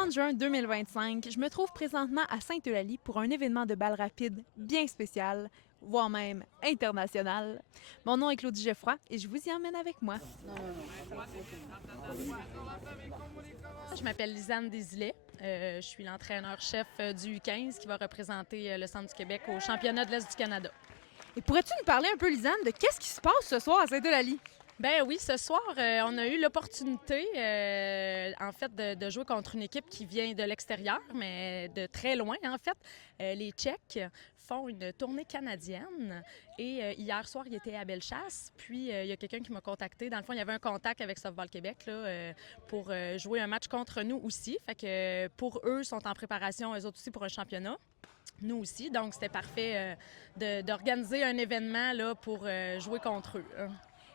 30 juin 2025, je me trouve présentement à Sainte-Eulalie pour un événement de balle rapide bien spécial, voire même international. Mon nom est Claudie Geoffroy et je vous y emmène avec moi. Je m'appelle Lisanne Desilets. Je suis l'entraîneur-chef du U15 qui va représenter le Centre du Québec au championnat de l'Est du Canada. Et pourrais-tu nous parler un peu, Lisanne, de qu'est-ce qui se passe ce soir à Sainte-Eulalie? Ben oui, ce soir, on a eu l'opportunité, en fait, de jouer contre une équipe qui vient de l'extérieur, mais de très loin, en fait. Les Tchèques font une tournée canadienne et hier soir, ils étaient à Bellechasse. Puis, il y a quelqu'un qui m'a contacté. Dans le fond, il y avait un contact avec Softball Québec là, pour jouer un match contre nous aussi. Fait que pour eux, ils sont en préparation, eux autres aussi, pour un championnat. Nous aussi. Donc, c'était parfait d'organiser un événement là, pour jouer contre eux.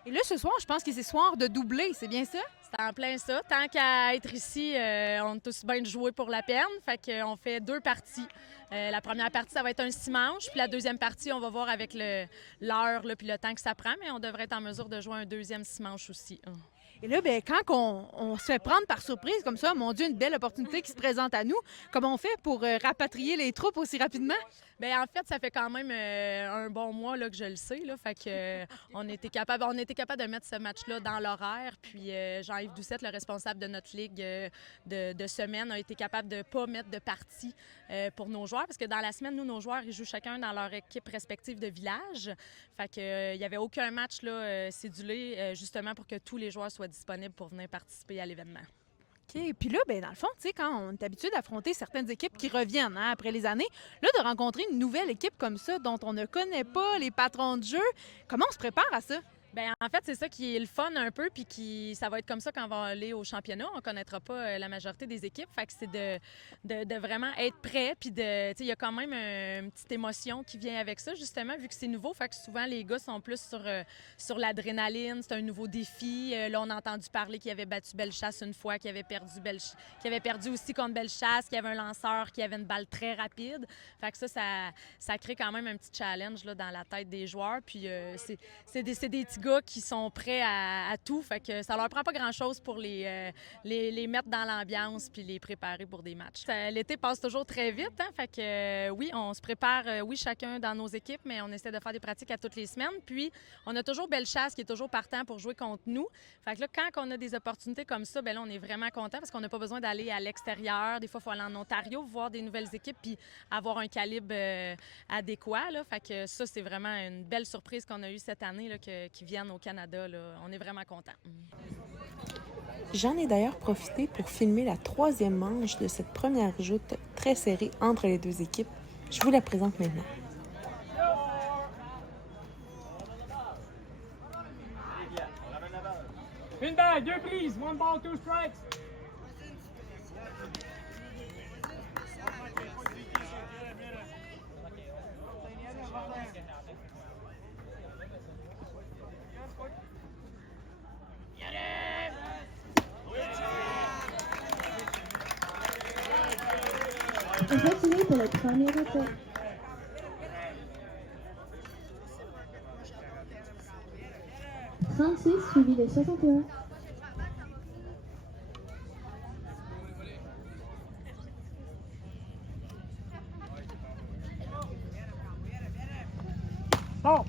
Et là, ce soir, je pense que c'est soir de doubler, c'est bien ça? C'est en plein ça. Tant qu'à être ici, on est aussi bien de jouer pour la peine. Fait qu'on fait 2 parties. La première partie, ça va être un 6 manches. Puis la deuxième partie, on va voir avec l'heure puis le temps que ça prend. Mais on devrait être en mesure de jouer un deuxième 6 manches aussi. Et là, ben, quand on se fait prendre par surprise comme ça, mon Dieu, une belle opportunité qui se présente à nous, comment on fait pour rapatrier les troupes aussi rapidement? Bien, en fait, ça fait quand même un bon mois là, que je le sais. Là, fait que, on était capable de mettre ce match-là dans l'horaire. Puis Jean-Yves Doucette, le responsable de notre ligue de semaine, a été capable de ne pas mettre de partie pour nos joueurs. Parce que dans la semaine, nous, nos joueurs, ils jouent chacun dans leur équipe respective de village. Fait que, il n'y avait aucun match là, cédulé justement pour que tous les joueurs soient disponibles pour venir participer à l'événement. OK. Puis là, ben, dans le fond, tu sais, quand on est habitué d'affronter certaines équipes qui reviennent après les années, là, de rencontrer une nouvelle équipe comme ça dont on ne connaît pas les patrons de jeu, comment on se prépare à ça? Bien, en fait, c'est ça qui est le fun un peu, puis ça va être comme ça quand on va aller au championnat. On ne connaîtra pas la majorité des équipes. Fait que c'est de vraiment être prêt, puis il y a quand même une petite émotion qui vient avec ça, justement, vu que c'est nouveau. Fait que souvent, les gars sont plus sur l'adrénaline. C'est un nouveau défi. Là, on a entendu parler qu'il avait battu Bellechasse une fois, qu'il avait perdu aussi contre Bellechasse, qu'il y avait un lanceur qui avait une balle très rapide. Fait que ça crée quand même un petit challenge là, dans la tête des joueurs. Puis c'est des petits gars qui sont prêts à tout. Fait que ça leur prend pas grand-chose pour les mettre dans l'ambiance puis les préparer pour des matchs. L'été passe toujours très vite. Hein? Fait que oui, on se prépare, oui, chacun dans nos équipes, mais on essaie de faire des pratiques à toutes les semaines. Puis on a toujours Bellechasse qui est toujours partant pour jouer contre nous. Fait que là, quand on a des opportunités comme ça, bien là, on est vraiment content parce qu'on n'a pas besoin d'aller à l'extérieur. Des fois, il faut aller en Ontario, voir des nouvelles équipes puis avoir un calibre adéquat. Là. Fait que ça, c'est vraiment une belle surprise qu'on a eue cette année là, qui viennent au Canada. Là. On est vraiment contents. J'en ai d'ailleurs profité pour filmer la 3e manche de cette première joute très serrée entre les 2 équipes. Je vous la présente maintenant. Une balle, 2 please, 1 ball, 2 strikes. Retiré pour le premier essai. « 36 suivi de 61. Stop.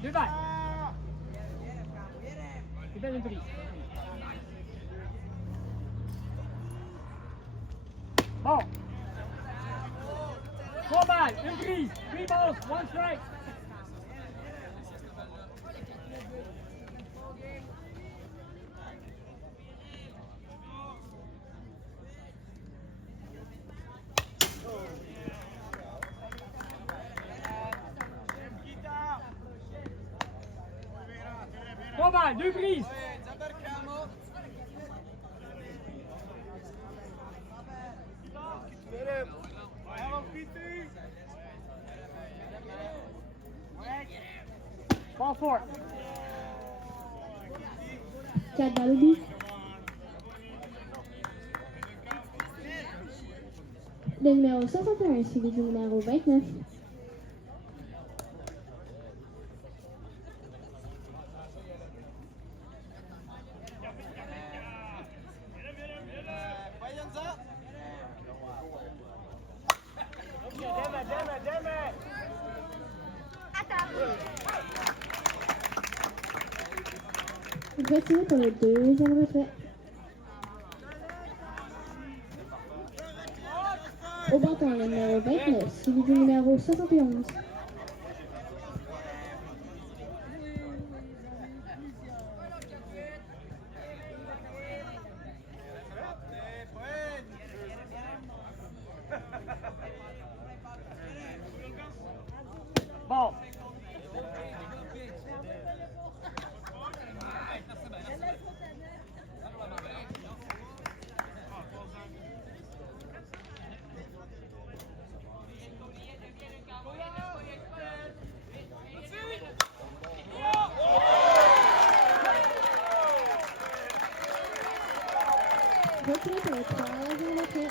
Deux balles. C'est belle une prise. Bon. 3 balles, une prise. 3 balls, 1 strike. balles, 2 prises. Ball 4. 4 balles au but. Le numéro 61 suivi du numéro 29. Retiré pour le deuxième retrait. Au bâton, le numéro 29, suivi du numéro 71. Ball. Retiré pour le troisième retrait.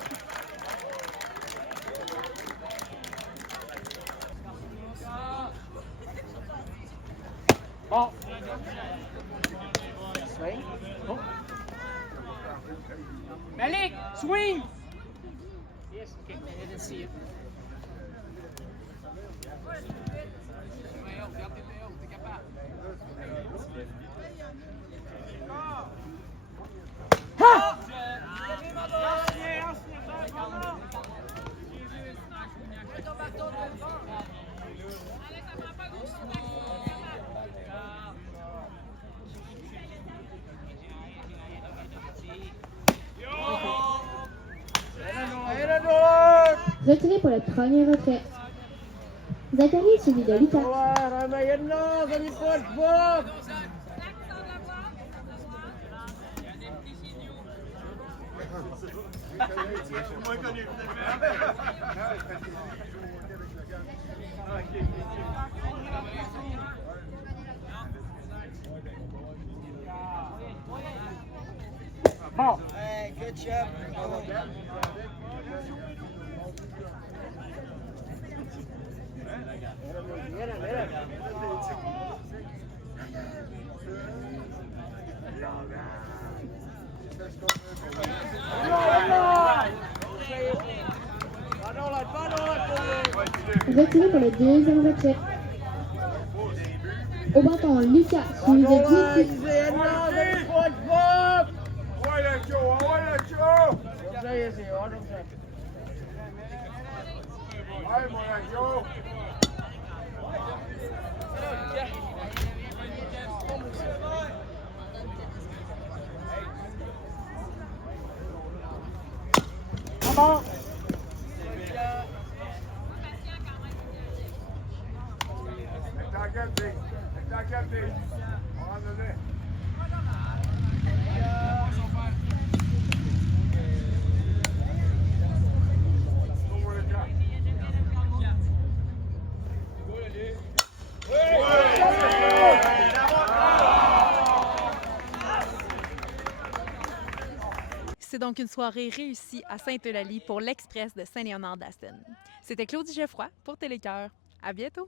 Ball. Swing. Oh. Malik, swing. Yes, okay. I didn't see it. Retiré pour le premier retrait. Zachary suivi de Lucas. Ball. Hey, good job. Retiré pour le deuxième retrait. Au bâton, Lucas suivi de Dimitri. Ball. C'est donc une soirée réussie à Sainte-Eulalie pour l'Express de Saint-Léonard-d'Aston. C'était Claudie Geoffroy pour Télécœur. À bientôt!